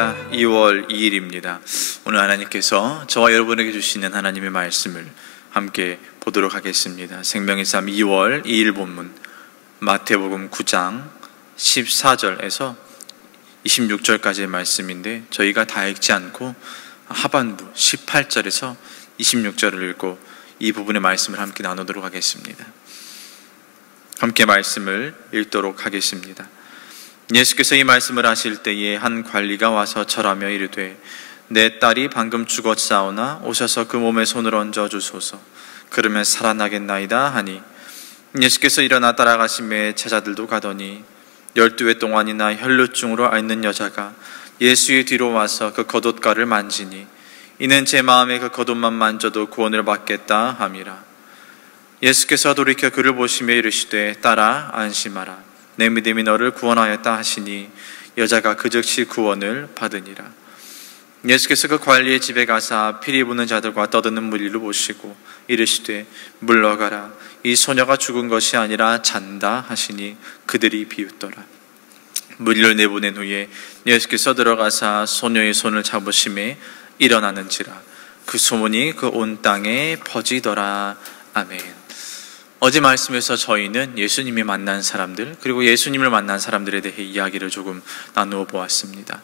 할렐루야. 2월 2일입니다. 오늘 하나님께서 저와 여러분에게 주시는 하나님의 말씀을 함께 보도록 하겠습니다. 생명의 삶 2월 2일 본문 마태복음 9장 14절에서 26절까지의 말씀인데, 저희가 다 읽지 않고 하반부 18절에서 26절을 읽고 이 부분의 말씀을 함께 나누도록 하겠습니다. 함께 말씀을 읽도록 하겠습니다. 예수께서 이 말씀을 하실 때에 한 관리가 와서 절하며 이르되, 내 딸이 방금 죽었사오나 오셔서 그 몸에 손을 얹어 주소서. 그러면 살아나겠나이다 하니, 예수께서 일어나 따라가시매 제자들도 가더니 12회 동안이나 혈루증으로 앓는 여자가 예수의 뒤로 와서 그 겉옷가를 만지니, 이는 제 마음에 그 겉옷만 만져도 구원을 받겠다 함이라. 예수께서 돌이켜 그를 보시며 이르시되, 딸아 안심하라, 내 믿음이 너를 구원하였다 하시니, 여자가 그 즉시 구원을 받으니라. 예수께서 그 관리의 집에 가사 피리 부는 자들과 떠드는 무리를 보시고 이르시되, 물러가라, 이 소녀가 죽은 것이 아니라 잔다 하시니 그들이 비웃더라. 무리를 내보낸 후에 예수께서 들어가사 소녀의 손을 잡으심에 일어나는지라. 그 소문이 그 온 땅에 퍼지더라. 아멘. 어제 말씀에서 저희는 예수님이 만난 사람들, 그리고 예수님을 만난 사람들에 대해 이야기를 조금 나누어 보았습니다.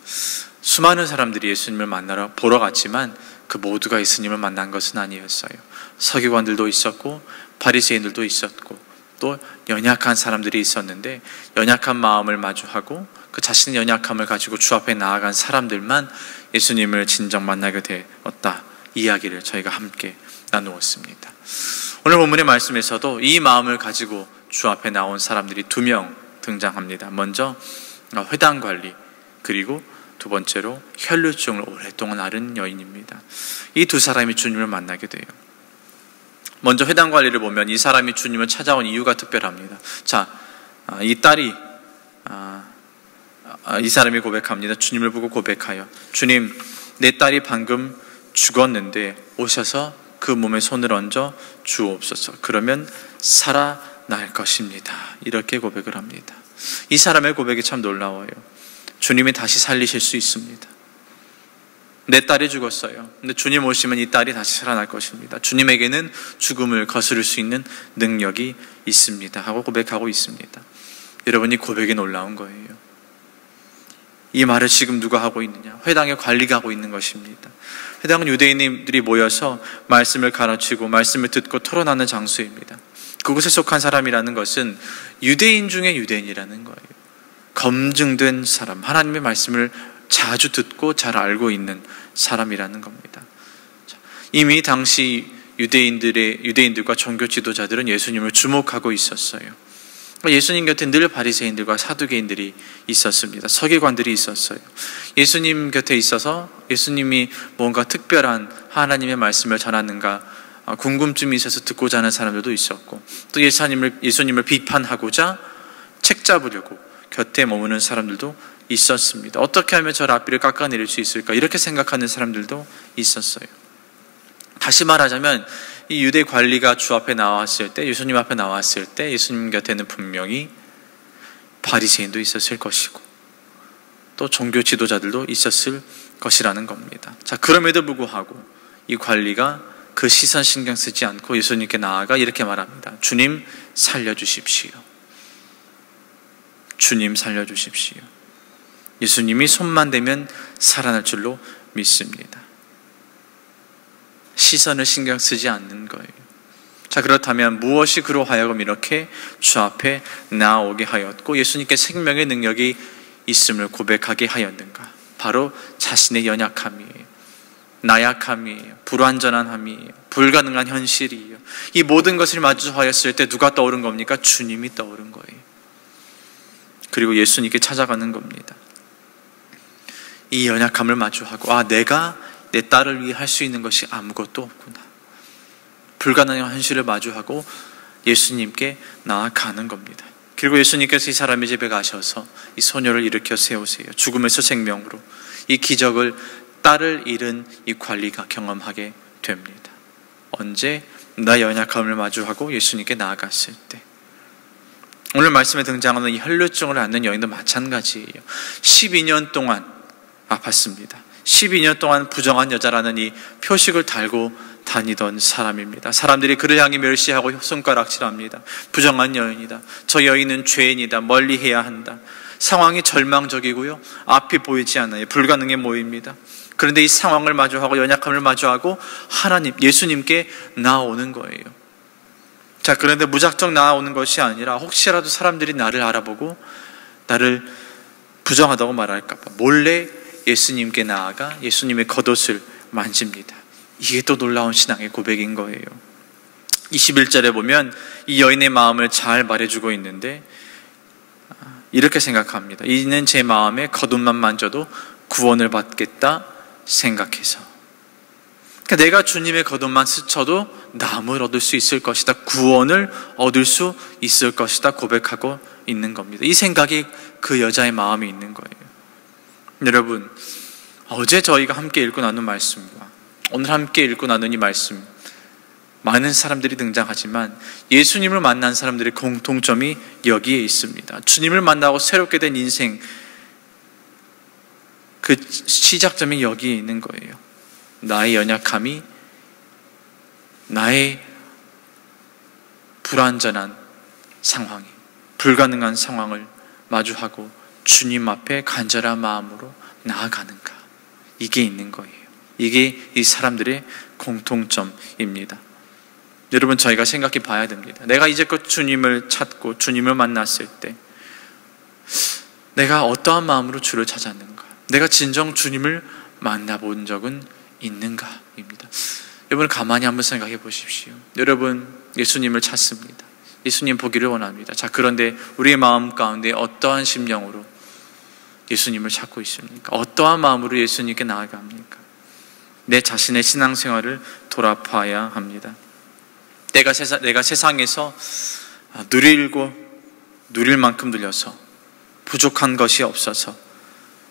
수많은 사람들이 예수님을 만나러 보러 갔지만 그 모두가 예수님을 만난 것은 아니었어요. 서기관들도 있었고 바리새인들도 있었고 또 연약한 사람들이 있었는데, 연약한 마음을 마주하고 그 자신의 연약함을 가지고 주 앞에 나아간 사람들만 예수님을 진정 만나게 되었다, 이야기를 저희가 함께 나누었습니다. 오늘 본문의 말씀에서도 이 마음을 가지고 주 앞에 나온 사람들이 2명 등장합니다. 먼저 회당관리, 그리고 두 번째로 혈루증을 오랫동안 앓은 여인입니다. 이 두 사람이 주님을 만나게 돼요. 먼저 회당관리를 보면 이 사람이 주님을 찾아온 이유가 특별합니다. 자, 이 딸이 이 사람이 고백합니다. 주님을 보고 고백하여, 주님, 내 딸이 방금 죽었는데 오셔서 그 몸에 손을 얹어 주옵소서. 그러면 살아날 것입니다. 이렇게 고백을 합니다. 이 사람의 고백이 참 놀라워요. 주님이 다시 살리실 수 있습니다. 내 딸이 죽었어요. 근데 주님 오시면 이 딸이 다시 살아날 것입니다. 주님에게는 죽음을 거스를 수 있는 능력이 있습니다 하고 고백하고 있습니다. 여러분, 이 고백이 놀라운 거예요. 이 말을 지금 누가 하고 있느냐? 회당의 관리가 하고 있는 것입니다. 회당은 유대인들이 모여서 말씀을 가르치고 말씀을 듣고 토론하는 장소입니다. 그곳에 속한 사람이라는 것은 유대인 중에 유대인이라는 거예요. 검증된 사람, 하나님의 말씀을 자주 듣고 잘 알고 있는 사람이라는 겁니다. 이미 당시 유대인들과 종교 지도자들은 예수님을 주목하고 있었어요. 예수님 곁에 늘 바리새인들과 사두개인들이 있었습니다. 서기관들이 있었어요. 예수님 곁에 있어서 예수님이 뭔가 특별한 하나님의 말씀을 전하는가 궁금증이 있어서 듣고자 하는 사람들도 있었고, 또 예수님을 비판하고자 책 잡으려고 곁에 머무는 사람들도 있었습니다. 어떻게 하면 저 랍비를 깎아내릴 수 있을까, 이렇게 생각하는 사람들도 있었어요. 다시 말하자면 이 유대 관리가 주 앞에 나왔을 때, 예수님 앞에 나왔을 때 예수님 곁에는 분명히 바리새인도 있었을 것이고 또 종교 지도자들도 있었을 것이라는 겁니다. 자, 그럼에도 불구하고 이 관리가 그 시선 신경 쓰지 않고 예수님께 나아가 이렇게 말합니다. 주님 살려주십시오. 주님 살려주십시오. 예수님이 손만 대면 살아날 줄로 믿습니다. 시선을 신경 쓰지 않는 거예요. 자, 그렇다면 무엇이 그로 하여금 이렇게 주 앞에 나오게 하였고 예수님께 생명의 능력이 있음을 고백하게 하였는가? 바로 자신의 연약함이에요. 나약함이에요. 불완전함이에요. 불가능한 현실이에요. 이 모든 것을 마주하였을 때 누가 떠오른 겁니까? 주님이 떠오른 거예요. 그리고 예수님께 찾아가는 겁니다. 이 연약함을 마주하고, 내가 내 딸을 위해 할 수 있는 것이 아무것도 없구나. 불가능한 현실을 마주하고 예수님께 나아가는 겁니다. 그리고 예수님께서 이 사람의 집에 가셔서 이 소녀를 일으켜 세우세요. 죽음에서 생명으로. 이 기적을 딸을 잃은 이 관리가 경험하게 됩니다. 언제? 나 연약함을 마주하고 예수님께 나아갔을 때. 오늘 말씀에 등장하는 이 혈루증을 앓는 여인도 마찬가지예요. 12년 동안 아팠습니다. 12년 동안 부정한 여자라는 이 표식을 달고 다니던 사람입니다. 사람들이 그를 향해 멸시하고 손가락질합니다. 부정한 여인이다. 저 여인은 죄인이다. 멀리해야 한다. 상황이 절망적이고요. 앞이 보이지 않아요. 불가능해 보입니다. 그런데 이 상황을 마주하고 연약함을 마주하고 하나님, 예수님께 나아오는 거예요. 자, 그런데 무작정 나아오는 것이 아니라 혹시라도 사람들이 나를 알아보고 나를 부정하다고 말할까 봐 몰래 예수님께 나아가 예수님의 겉옷을 만집니다. 이게 또 놀라운 신앙의 고백인 거예요. 21절에 보면 이 여인의 마음을 잘 말해주고 있는데 이렇게 생각합니다. 이는 제 마음에 겉옷만 만져도 구원을 받겠다 생각해서. 그러니까 내가 주님의 겉옷만 스쳐도 나음을 얻을 수 있을 것이다. 구원을 얻을 수 있을 것이다 고백하고 있는 겁니다. 이 생각이 그 여자의 마음에 있는 거예요. 여러분, 어제 저희가 함께 읽고 나눈 말씀과 오늘 함께 읽고 나눈 이 말씀, 많은 사람들이 등장하지만 예수님을 만난 사람들의 공통점이 여기에 있습니다. 주님을 만나고 새롭게 된 인생, 그 시작점이 여기에 있는 거예요. 나의 연약함이, 나의 불완전한 상황이, 불가능한 상황을 마주하고 주님 앞에 간절한 마음으로 나아가는가, 이게 있는 거예요. 이게 이 사람들의 공통점입니다. 여러분, 저희가 생각해 봐야 됩니다. 내가 이제껏 주님을 찾고 주님을 만났을 때 내가 어떠한 마음으로 주를 찾았는가, 내가 진정 주님을 만나본 적은 있는가입니다. 여러분, 가만히 한번 생각해 보십시오. 여러분, 예수님을 찾습니다. 예수님 보기를 원합니다. 자, 그런데 우리의 마음 가운데 어떠한 심령으로 예수님을 찾고 있습니까? 어떠한 마음으로 예수님께 나아갑니까? 내 자신의 신앙생활을 돌아봐야 합니다. 내가 세상에서 누릴 만큼 누려서 부족한 것이 없어서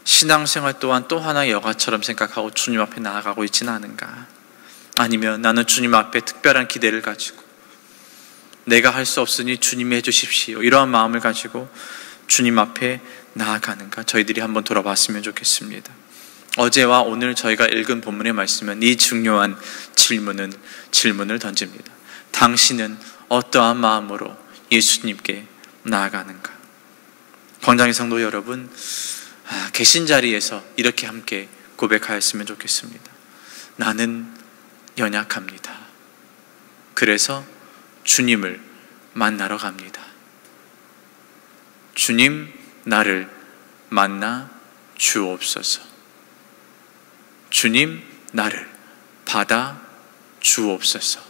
신앙생활 또한 또 하나의 여가처럼 생각하고 주님 앞에 나아가고 있지는 않은가? 아니면 나는 주님 앞에 특별한 기대를 가지고 내가 할 수 없으니 주님이 해주십시오, 이러한 마음을 가지고 주님 앞에 나아가는가? 저희들이 한번 돌아봤으면 좋겠습니다. 어제와 오늘 저희가 읽은 본문의 말씀은 이 중요한 질문을 던집니다. 당신은 어떠한 마음으로 예수님께 나아가는가? 광장의 성도 여러분, 계신 자리에서 이렇게 함께 고백하였으면 좋겠습니다. 나는 연약합니다. 그래서 주님을 만나러 갑니다. 주님, 나를 만나 주옵소서. 주님, 나를 받아 주옵소서.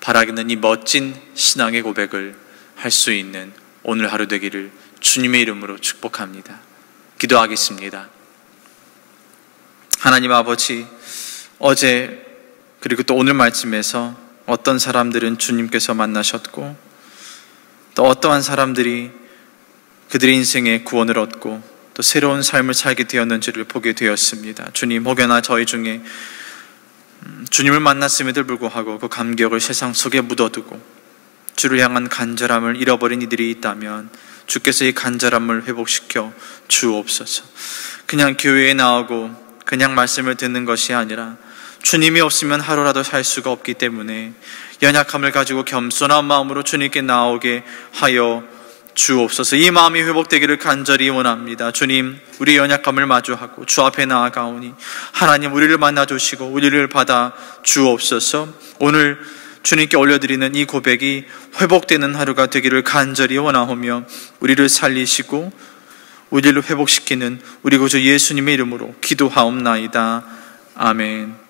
바라기는 이 멋진 신앙의 고백을 할 수 있는 오늘 하루 되기를 주님의 이름으로 축복합니다. 기도하겠습니다. 하나님 아버지, 어제 그리고 또 오늘 말씀에서 어떤 사람들은 주님께서 만나셨고 또 어떠한 사람들이 그들의 인생에 구원을 얻고 또 새로운 삶을 살게 되었는지를 보게 되었습니다. 주님, 혹여나 저희 중에 주님을 만났음에도 불구하고 그 감격을 세상 속에 묻어두고 주를 향한 간절함을 잃어버린 이들이 있다면 주께서 이 간절함을 회복시켜 주옵소서. 그냥 교회에 나오고 그냥 말씀을 듣는 것이 아니라 주님이 없으면 하루라도 살 수가 없기 때문에 연약함을 가지고 겸손한 마음으로 주님께 나오게 하여 주옵소서. 이 마음이 회복되기를 간절히 원합니다. 주님, 우리 연약함을 마주하고 주 앞에 나아가오니 하나님, 우리를 만나주시고 우리를 받아 주옵소서. 오늘 주님께 올려드리는 이 고백이 회복되는 하루가 되기를 간절히 원하오며 우리를 살리시고 우리를 회복시키는 우리 구주 예수님의 이름으로 기도하옵나이다. 아멘.